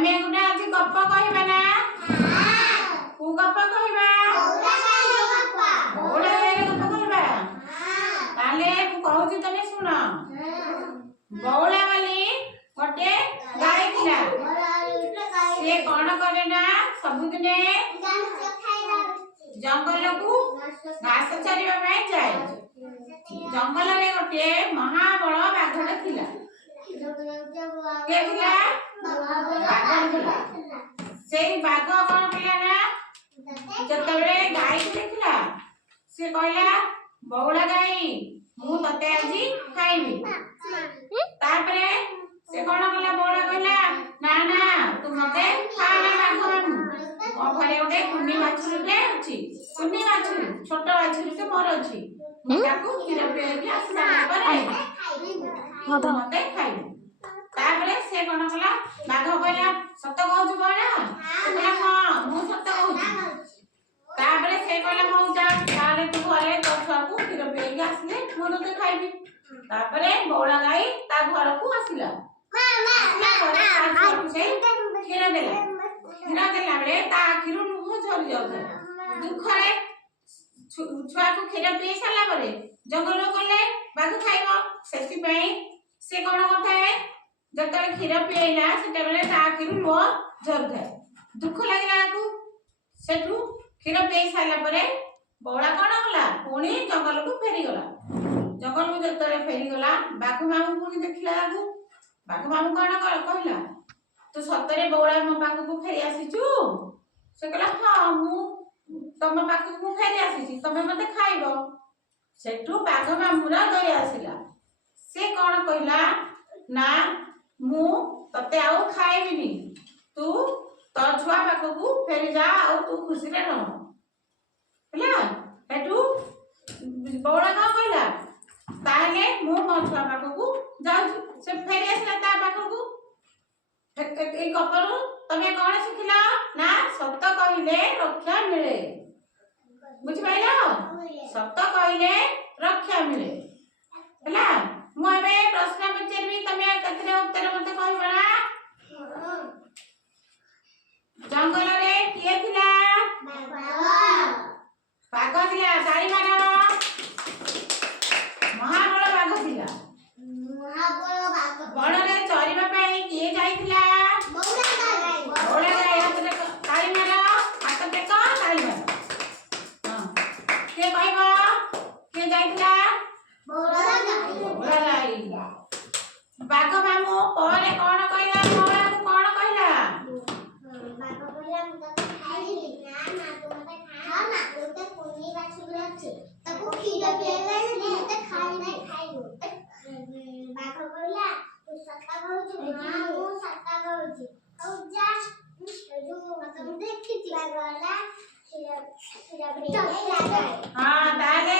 ଆମେ ଗୋଟେ ଆଜି ଗପ କହିବା ନା? କୋଉ ଗପ କହିବା? ବଉଳା ଗାଈର ଗପ କହିବା। ତାହେଲେ ମୁଁ କହୁଛି ତମେ ଶୁଣ। ବଉଳା ବୋଲି ଗୋଟେ ଗାଈ ଥିଲା। ସେ କଣ କରେ ନା ସବୁଦିନେ ଜଙ୍ଗଲକୁ ଘାସ ଚରିବା ପାଇଁ ଯାଏ। ଜଙ୍ଗଲରେ ଗୋଟେ ମହାବଳ ବାଘଟେ ଥିଲା। ସେଇ ବାଘ କଣ କଲା ନା ଯେତେବେଳେ ଗାଈକୁ ଦେଖିଲା ସେ କହିଲା ବଉଳା ଗାଈ ମୁଁ ତତେ ଆଜି ଖାଇବି। ତାପରେ ସେ କଣ କଲା ବଉଳା କହିଲା ନା ନା ତୁ ମତେ ଖାନା ବାଘ ମାମୁଁ। ମୋ ଘରେ ଗୋଟେ କୁନି ବାଛୁରୀଟେ ଅଛି। କୁନି ବାଛୁରୀ ଛୋଟ ବାଛୁରୀଟେ ମୋର ଅଛି। ମୁଁ ତାକୁ କ୍ଷୀର ପିଆଇକି ଆସିଲା ପରେ ମତେ ଖାଇବି। ତାପରେ ସେ କଣ କଲା ବାଘ କହିଲା ସତ କହୁଛୁ ବଉଳା? ସେ କହିଲା ହଁ ମୁଁ ସତ କହୁଛି। ତାପରେ ସେ କହିଲା ହଉ ଯା ତାହେଲେ ତୁ ଘରେ ତୋ ଛୁଆକୁ କ୍ଷୀର ପିଆଇକି ଆସିଲେ ମୁଁ ତତେ ଖାଇବି। ତାପରେ ବଉଳା ଗାଈ ତା ଘରକୁ ଆସିଲା। କ୍ଷୀର ଦେଲା। କ୍ଷୀର ଦେଲା ବେଳେ ତା ଆଖିରୁ ଲୁହ ଝରି ଯାଉଥାଏ। ଦୁଃଖରେ ଛୁଆକୁ କ୍ଷୀର ପିଇ ସାରିଲା ପରେ ଜଙ୍ଗଲକୁ ଗଲେ ବାଘ ଖାଇବ। ସେଥିପାଇଁ ସେ କଣ କରିଥାଏ ଯେତେବେଳେ କ୍ଷୀର ପିଆଇଲା ସେତେବେଳେ ତା ଆଖିରୁ ଲୁହ ଝରୁଥାଏ। ଦୁଃଖ ଲାଗିଲା ତାକୁ। ସେଠୁ କ୍ଷୀର ପିଇ ସାରିଲା ପରେ ବଉଳା କଣ କଲା ପୁଣି ଜଙ୍ଗଲକୁ ଫେରିଗଲା। ଜଙ୍ଗଲକୁ ଯେତେବେଳେ ଫେରିଗଲା ବାଘ ମାମୁଁ ପୁଣି ଦେଖିଲା ତାକୁ। ବାଘ ମାମୁଁ କଣ କହିଲା ତୁ ସତରେ ବଉଳା ମୋ ପାଖକୁ ଫେରି ଆସିଛୁ? ସେ କହିଲା ହଁ ମୁଁ ତମ ପାଖକୁ ଫେରି ଆସିଛି ତମେ ମତେ ଖାଇବ। ସେଠୁ ବାଘ ମାମୁଁର ଦୟା ଆସିଲା। ସେ କଣ କହିଲା ନା ମୁଁ ତତେ ଆଉ ଖାଇବିନି। ତୁ ତୋ ଛୁଆ ପାଖକୁ ଫେରି ଯା ଆଉ ତୁ ଖୁସିରେ ରହ ହେଲା। ସେଠୁ ବଉଳା କଣ କହିଲା ତାହେଲେ ମୁଁ ମୋ ଛୁଆ ପାଖକୁ ଯାଉଛି। ସେ ଫେରି ଆସିଲା ତା ପାଖକୁ। ଏଇ ଗପରୁ ତମେ କଣ ଶିଖିଲ ନା ସତ କହିଲେ ରକ୍ଷା ମିଳେ। ବୁଝିପାରିଲ? ସତ କହିଲେ ରକ୍ଷା ମିଳେ ହେଲା। ମୁଁ ଏବେ ପ୍ରଶ୍ନ ପଚାରିବି ତମେ କେତେରେ ଉତ୍ତର ମତେ କହିବ ନା? ଜଙ୍ଗଲରେ କିଏ ଥିଲା? ବାଘ ଥିଲା। ତାଳି ମାର। ମହାବଳ ବାଘ ଥିଲା। ବଣରେ ଚରିବା ପାଇଁ କିଏ ଯାଇଥିଲା? ବଉଳା ଗାଈ। ହାତ ଟେକ ତାଳି ମାର। ହାତ ଟେକ ତାଳି ମାର। କିଏ କହିବ କିଏ ଯାଇଥିଲା? ବଉଳା ଗାଈ। ବାଘ ମାମୁଁ ପରେ କଣ କହିଲା? ବଉଳାକୁ କଣ କହିଲା? ହଁ ତାହେଲେ